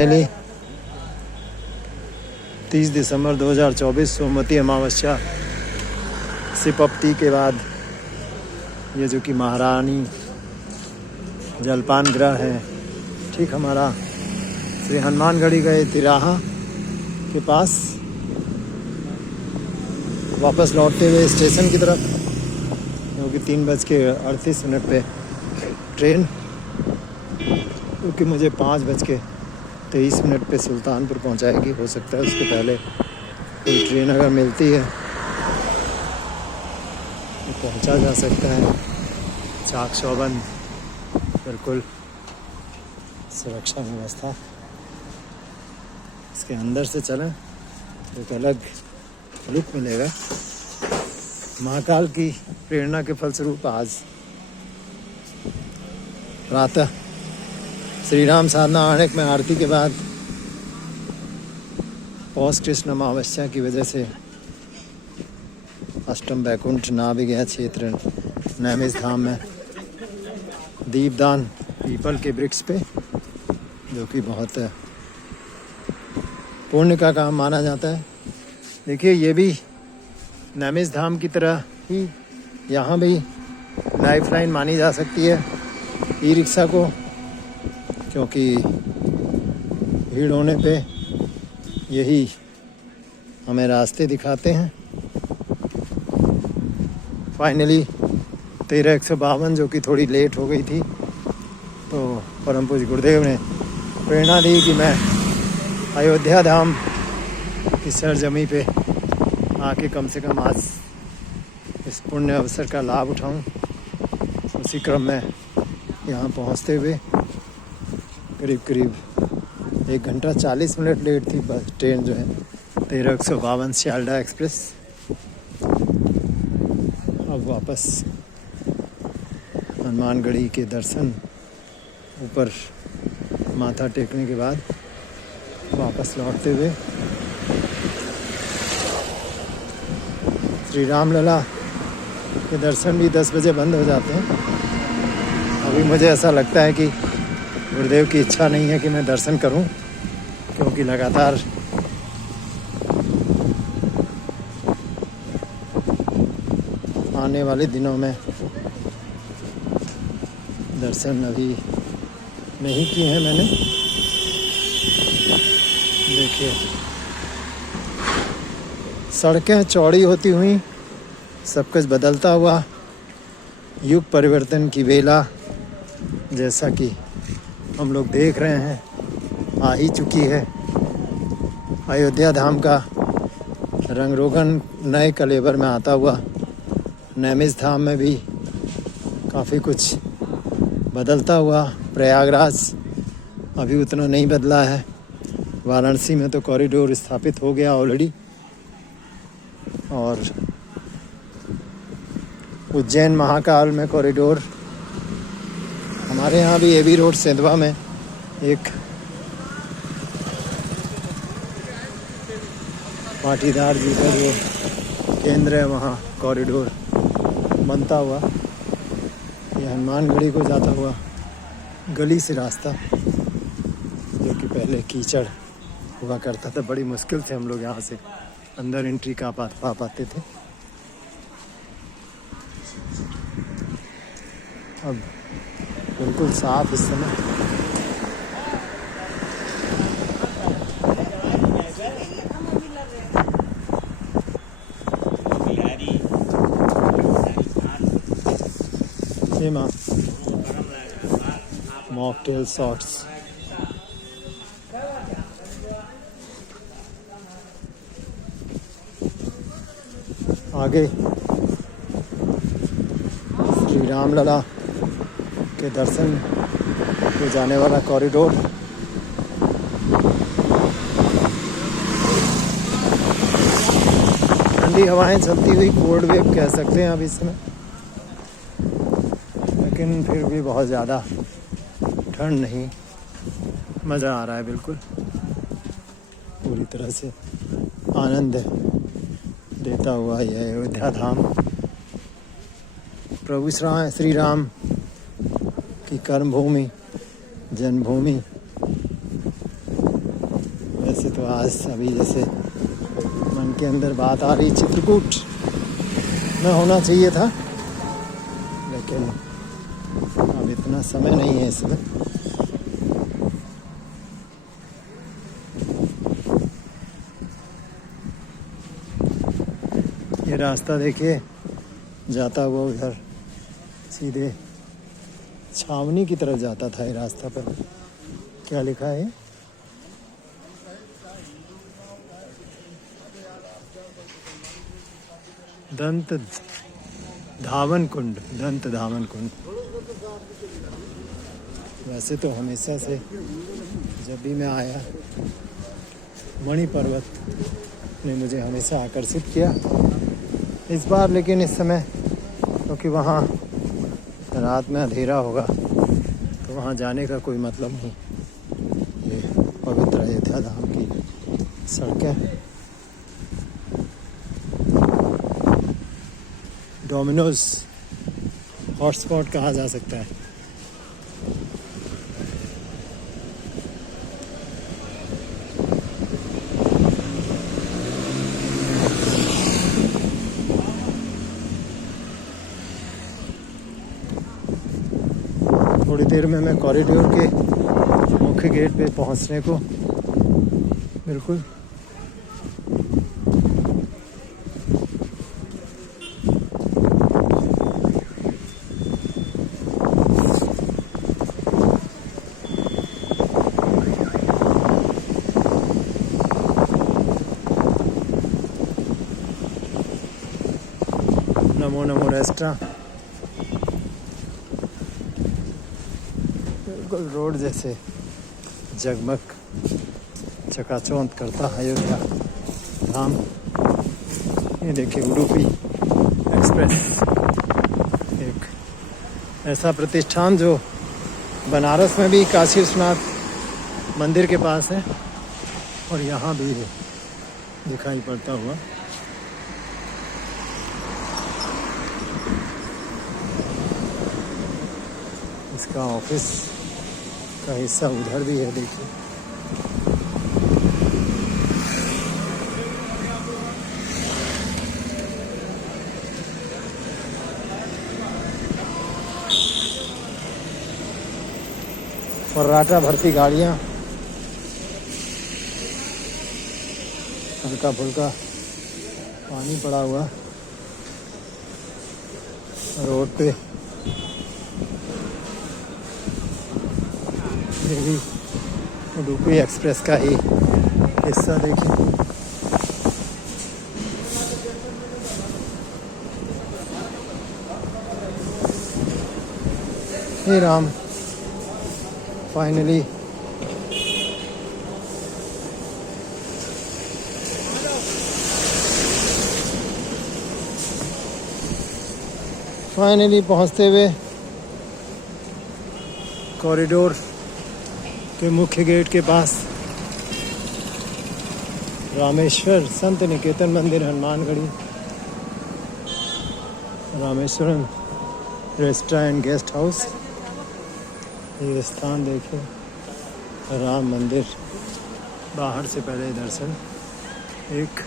पहले 30 दिसंबर 2024 सोमवती अमावस्या सिपप्ती के बाद ये जो कि महारानी जलपान ग्रह है, ठीक हमारा श्री हनुमानगढ़ी गए तिराहा के पास वापस लौटते हुए स्टेशन की तरफ, क्योंकि 3:38 पे ट्रेन, क्योंकि मुझे 5:23 पे सुल्तानपुर पहुंचाएगी। हो सकता है उसके पहले कोई ट्रेन अगर मिलती है तो पहुंचा जा सकता है। चाक चौबंद, बिल्कुल सुरक्षा व्यवस्था। इसके अंदर से चलें तो एक अलग लुक मिलेगा। महाकाल की प्रेरणा के फलस्वरूप आज प्रातः श्री राम साधना आरण्यक में आरती के बाद पौष कृष्ण अमावस्या की वजह से अष्टम वैकुंठ नाभिगया क्षेत्र नैमिष धाम में दीपदान पीपल के वृक्ष पे, जो कि बहुत पुण्य का काम माना जाता है। देखिए, ये भी नैमिष धाम की तरह ही यहाँ भी लाइफ लाइन मानी जा सकती है ई रिक्शा को, क्योंकि भीड़ होने पे यही हमें रास्ते दिखाते हैं। फाइनली 13:152 जो कि थोड़ी लेट हो गई थी, तो परम पूज्य गुरुदेव ने प्रेरणा दी कि मैं अयोध्या धाम की सरजमी पे आके कम से कम आज इस पुण्य अवसर का लाभ उठाऊं। उसी क्रम में यहाँ पहुँचते हुए करीब 1 घंटा 40 मिनट लेट थी बस ट्रेन जो है 13:152 शियालदह एक्सप्रेस। अब वापस हनुमानगढ़ी के दर्शन ऊपर माथा टेकने के बाद वापस लौटते हुए श्री रामलला के दर्शन भी 10 बजे बंद हो जाते हैं। अभी मुझे ऐसा लगता है कि गुरुदेव की इच्छा नहीं है कि मैं दर्शन करूं, क्योंकि लगातार आने वाले दिनों में दर्शन अभी नहीं किए हैं मैंने। देखिए, सड़कें चौड़ी होती हुई सब कुछ बदलता हुआ युग परिवर्तन की बेला, जैसा कि हम लोग देख रहे हैं, आ ही चुकी है। अयोध्या धाम का रंग रोगन नए कलेवर में आता हुआ नैमिष धाम में भी काफ़ी कुछ बदलता हुआ। प्रयागराज अभी उतना नहीं बदला है। वाराणसी में तो कॉरिडोर स्थापित हो गया ऑलरेडी, और उज्जैन महाकाल में कॉरिडोर। हमारे यहाँ भी एबी रोड सेंधवा में एक पाटीदार जी का जो केंद्र है वहाँ कॉरिडोर बनता हुआ। ये हनुमानगढ़ी को जाता हुआ गली से रास्ता, जो कि पहले कीचड़ हुआ करता था, बड़ी मुश्किल से हम लोग यहाँ से अंदर एंट्री का पा पाते थे। अब बिल्कुल साफ इस समय। मॉकटेल शॉट्स आगे श्री रामलला के दर्शन को जाने वाला कॉरिडोर। ठंडी हवाएं चलती हुई कोल्ड वेव कह सकते हैं अब इस समय, लेकिन फिर भी बहुत ज़्यादा ठंड नहीं। मज़ा आ रहा है, बिल्कुल पूरी तरह से आनंद देता हुआ यह अयोध्या धाम प्रभु श्री राम की कर्मभूमि, जन्मभूमि वैसे तो आज अभी जैसे मन के अंदर बात आ रही चित्रकूट में होना चाहिए था, लेकिन अब इतना समय नहीं है इसमें। ये रास्ता देखिए जाता हुआ उधर सीधे छावनी की तरफ जाता था। ये रास्ता पर क्या लिखा है? दंत धावन कुंड, दंत धावन कुंड। वैसे तो हमेशा से जब भी मैं आया मणि पर्वत ने मुझे हमेशा आकर्षित किया। इस बार लेकिन इस समय क्योंकि वहाँ रात में अंधेरा होगा तो वहाँ जाने का कोई मतलब नहीं। ये पवित्र अयोध्या धाम की सड़कें डोमिनोज हॉटस्पॉट कहा जा सकता है। थोड़ी देर में मैं कॉरिडोर के मुख्य गेट पे पहुंचने को बिल्कुल नमो नमो रेस्टोरेंट बिल्कुल रोड जैसे जगमग चकाचौंध करता है अयोध्या धाम। ये देखिए उडुपी एक्सप्रेस, एक ऐसा प्रतिष्ठान जो बनारस में भी काशी विश्वनाथ मंदिर के पास है और यहाँ भी है दिखाई पड़ता हुआ। इसका ऑफिस का हिस्सा उधर भी है देखिए। फर्राटा भरती गाड़ियाँ, हल्का फुल्का पानी पड़ा हुआ रोड पे। ये भी उडुपी एक्सप्रेस का ही हिस्सा देखिए। हे राम, फाइनली पहुंचते हुए कॉरिडोर के मुख्य गेट के पास रामेश्वर संत निकेतन मंदिर, Hanumangarhi, Rameswaram restaurant and guest house. ये स्थान देखिए, राम मंदिर। बाहर से पहले दर्शन, एक